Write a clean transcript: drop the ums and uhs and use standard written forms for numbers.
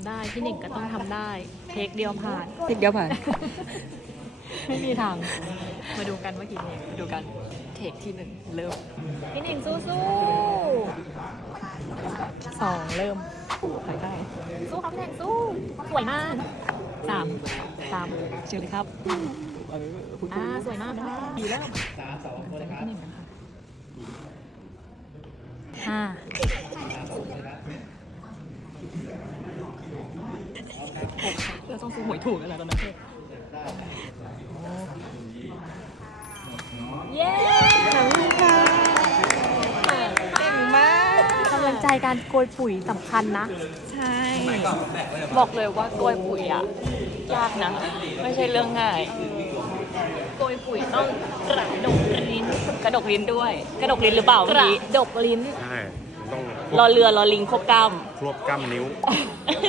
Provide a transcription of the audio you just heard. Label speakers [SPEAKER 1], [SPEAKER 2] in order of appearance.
[SPEAKER 1] ำได้พี่หนิงก็ต้องทำได้เทคเดียวผ่าน
[SPEAKER 2] ติดเดียวผ่าน
[SPEAKER 1] ไม่มีทางมาดูกันว่ากี่เทคมาดูกันเทคที่1เริ่มพี่หนิงสู้ๆ2เริ่มไปได้สู้ครับพี่หนิงสู้สวยมาก3เชิญเลยครับสวยมากนะ4เริ่มพี่หนิงกันค่ะ5เราต้องซื้อหวยถูกกันแหละตอนนั้นเย้ขอบคุณค่ะเก่งมากกำลังใจการโกยปุ๋ยสำคัญนะใช่บอกเลยว่าโกยปุ๋ยอ่ะยากนะไม่ใช่เรื่องง่ายโกยปุ๋ยต้องกระดกลิ้นด้วย กระดกลิ้นหรือเปล่ากระดกลิ้น
[SPEAKER 3] ใช่ต้อง
[SPEAKER 1] รอเรือรอลิงควบกล้าม
[SPEAKER 3] ครวบกล้ามนิ้ว